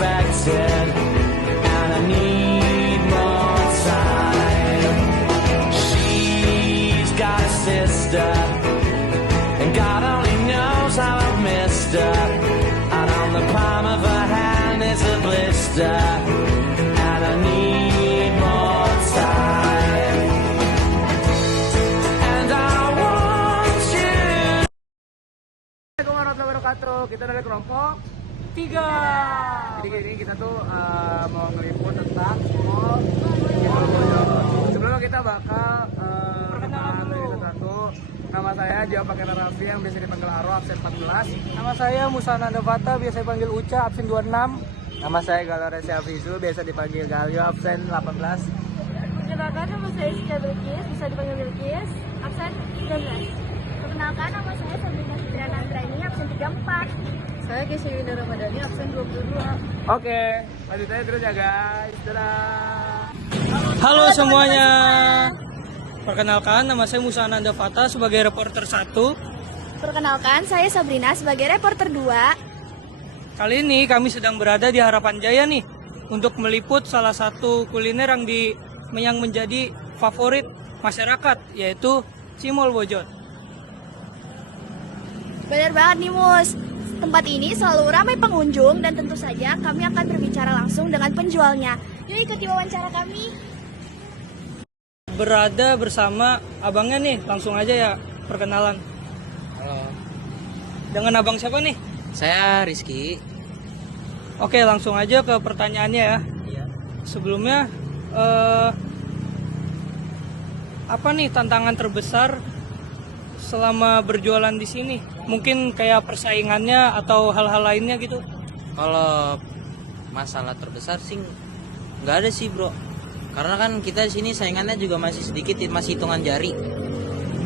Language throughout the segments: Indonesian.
expected, and I need more time. She's got a sister, and God only knows how I've missed her. And on the palm of her hand is a blister, and I need more time. And I want you. Assalamualaikum warahmatullahi wabarakatuh. Kita dari kelompok 3. Jadi ini kita tuh mau ngeliput tentang mall Cimol Bojot. Sebelumnya kita bakal perkenalan dulu. Satu, nama saya Jawab pakai Raffi yang biasa dipanggil Aro, absen 14. Nama saya Musananda Fata, biasa dipanggil Uca, absen 26. Nama saya Galoresi Afizu, biasa dipanggil Galio, absen 18. Perkenalkan, nama saya Sika Bilkis, bisa dipanggil Bilkis, absen 19. Perkenalkan, nama saya Sabrina Fitriana Andraini, absen 34. Saya Kesya Winda Ramadhani, absen 22. Oke, lanjut aja terus ya guys. Dadah. Halo semuanya. Perkenalkan, nama saya Musa Ananda Fata sebagai reporter 1. Perkenalkan, saya Sabrina sebagai reporter 2. Kali ini kami sedang berada di Harapan Jaya nih untuk meliput salah satu kuliner yang menjadi favorit masyarakat, yaitu Cimol Bojot. Benar banget nih Mus. Tempat ini selalu ramai pengunjung dan tentu saja kami akan berbicara langsung dengan penjualnya. Yuk ikuti wawancara kami. Berada bersama abangnya nih, langsung aja ya perkenalan. Halo, Dengan abang siapa nih? saya Rizky. Oke, langsung aja ke pertanyaannya ya. Iya. Sebelumnya, apa nih tantangan terbesar selama berjualan di sini? Mungkin kayak persaingannya atau hal-hal lainnya gitu. Kalau masalah terbesar sih nggak ada sih bro, karena kan kita di sini saingannya juga masih sedikit, masih hitungan jari.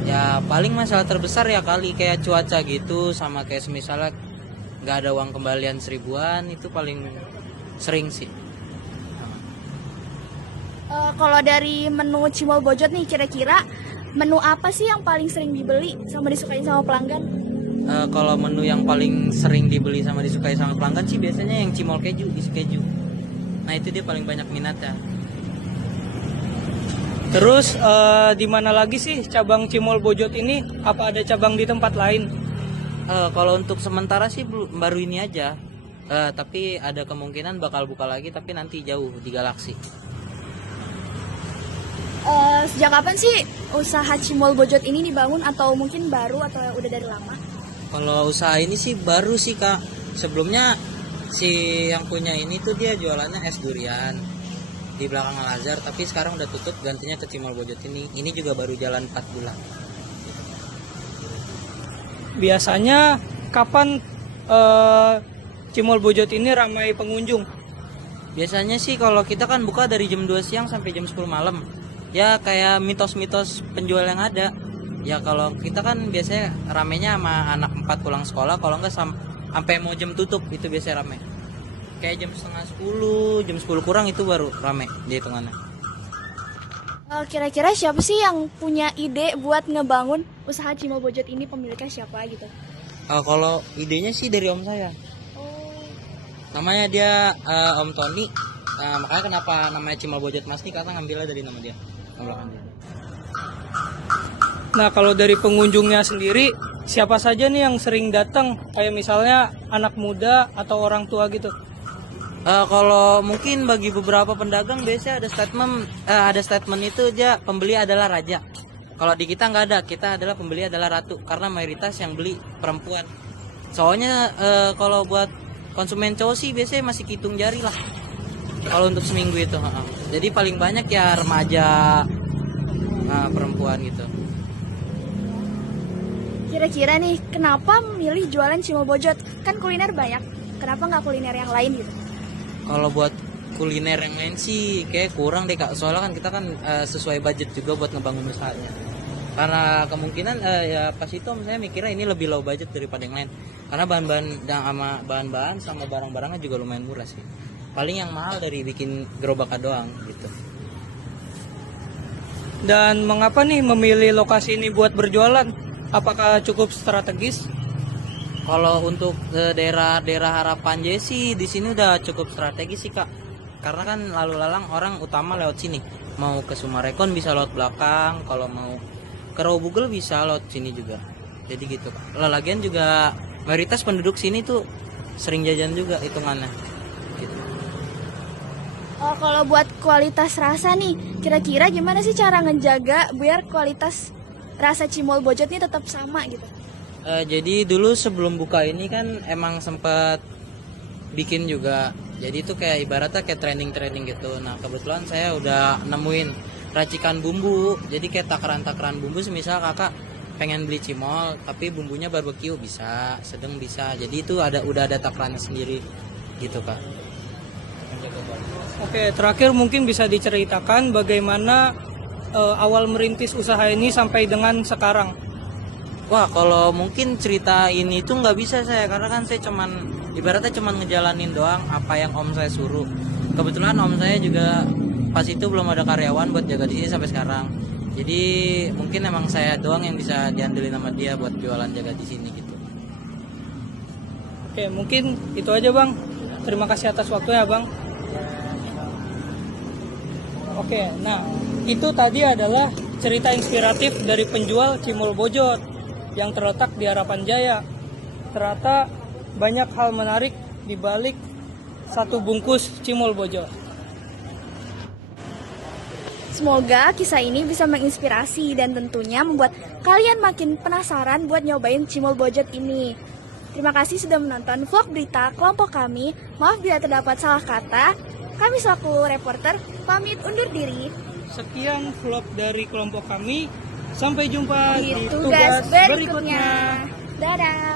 Ya paling masalah terbesar ya kali kayak cuaca gitu, sama kayak misalnya nggak ada uang kembalian 1000-an, itu paling sering sih. Kalau dari menu Cimol Bojot nih, kira-kira menu apa sih yang paling sering dibeli sama disukai sama pelanggan? Kalau menu yang paling sering dibeli sama disukai sama pelanggan sih biasanya yang cimol keju, isi keju. Nah itu dia paling banyak minatnya. Terus di mana lagi sih cabang Cimol Bojot ini? Apa ada cabang di tempat lain? Kalau untuk sementara sih baru ini aja. Tapi ada kemungkinan bakal buka lagi, tapi nanti jauh di Galaksi. Sejak kapan sih usaha Cimol Bojot ini dibangun, atau mungkin baru atau udah dari lama? Kalau usaha ini sih baru sih kak. Sebelumnya si yang punya ini tuh dia jualannya es durian di belakang Al Azhar, tapi sekarang udah tutup, gantinya ke Cimol Bojot ini. Ini juga baru jalan 4 bulan. Biasanya kapan Cimol Bojot ini ramai pengunjung? Biasanya sih kalau kita kan buka dari jam 2 siang sampai jam 10 malam. Ya kayak mitos-mitos penjual yang ada. Ya kalau kita kan biasanya ramenya sama anak 4 pulang sekolah, kalau enggak sampai mau jam tutup itu biasanya rame. Kayak jam setengah 10, jam 10 kurang itu baru rame di hitungannya. Kira-kira siapa sih yang punya ide buat ngebangun usaha Cimol Bojot ini, pemiliknya siapa gitu? Kalau idenya sih dari om saya. Oh, Namanya dia Om Tony. Makanya kenapa namanya Cimol Bojot Mas nih, karena ngambilnya dari nama dia. Nama dia. Nah, kalau dari pengunjungnya sendiri, siapa saja nih yang sering datang? Kayak misalnya anak muda atau orang tua gitu. Kalau mungkin bagi beberapa pedagang biasanya ada statement itu aja, pembeli adalah raja. Kalau di kita nggak ada, kita adalah pembeli adalah ratu, karena mayoritas yang beli perempuan. Soalnya kalau buat konsumen cowok sih biasanya masih hitung jari lah. Kalau untuk seminggu itu, jadi paling banyak ya remaja, perempuan gitu. kira-kira nih, kenapa milih jualan Cimol Bojot? Kan kuliner banyak, kenapa nggak kuliner yang lain gitu? Kalau buat kuliner yang lain sih kayak kurang deh kak, soalnya kan kita kan sesuai budget juga buat ngebangun usahanya. Karena kemungkinan ya pas itu saya mikirnya ini lebih low budget daripada yang lain, karena bahan-bahan sama barang-barangnya juga lumayan murah sih. Paling yang mahal dari bikin gerobak doang gitu. Dan mengapa nih memilih lokasi ini buat berjualan? Apakah cukup strategis? Kalau untuk daerah Harapan Jaya sih di sini udah cukup strategis sih Kak. Karena kan lalu lalang orang utama lewat sini. Mau ke Sumarekon bisa lewat belakang, kalau mau ke Rawabugel bisa lewat sini juga. Jadi gitu Kak. Lagian juga mayoritas penduduk sini tuh sering jajan juga hitungannya. Gitu. Oh, kalau buat kualitas rasa nih, kira-kira gimana sih cara ngejaga biar kualitas rasa Cimol Bojot ini tetap sama gitu? Jadi dulu sebelum buka ini kan emang sempat bikin juga. Jadi itu kayak ibaratnya kayak training gitu. Nah kebetulan saya udah nemuin racikan bumbu. Jadi kayak takaran bumbu. Semisal kakak pengen beli cimol tapi bumbunya barbeque bisa, sedang bisa. Jadi itu udah ada takarannya sendiri gitu Kak. Oke, terakhir mungkin bisa diceritakan bagaimana awal merintis usaha ini sampai dengan sekarang. Wah, kalau mungkin cerita ini tuh nggak bisa saya, karena kan saya ibaratnya cuman ngejalanin doang apa yang om saya suruh. Kebetulan om saya juga pas itu belum ada karyawan buat jaga di sini sampai sekarang. Jadi mungkin emang saya doang yang bisa diandelin sama dia buat jualan jaga di sini gitu. Oke, mungkin itu aja Bang. Terima kasih atas waktunya Bang. Oke, nah itu tadi adalah cerita inspiratif dari penjual Cimol Bojot yang terletak di Harapan Jaya. Ternyata banyak hal menarik di balik satu bungkus Cimol Bojot. Semoga kisah ini bisa menginspirasi dan tentunya membuat kalian makin penasaran buat nyobain Cimol Bojot ini. Terima kasih sudah menonton vlog berita kelompok kami. Maaf bila terdapat salah kata. Kami selaku reporter pamit undur diri. Sekian vlog dari kelompok kami. Sampai jumpa di Tugas berikutnya. Dadah.